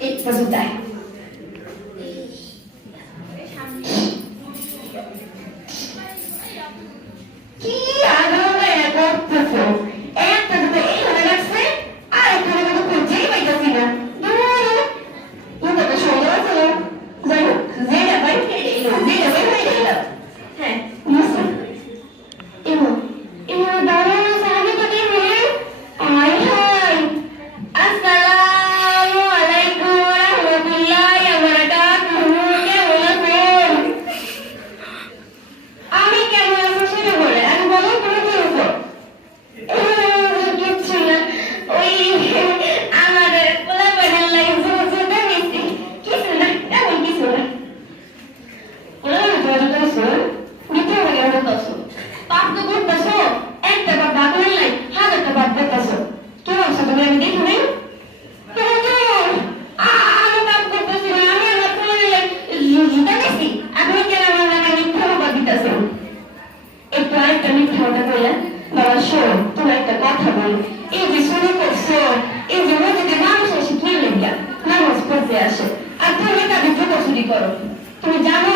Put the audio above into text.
it was a day. comfortable if we sono perso if the way the মানুষ শিখিয়ে লেগে না হস করতে আসে আর তুমি এটা বিপদ শুরু করো তুমি জানো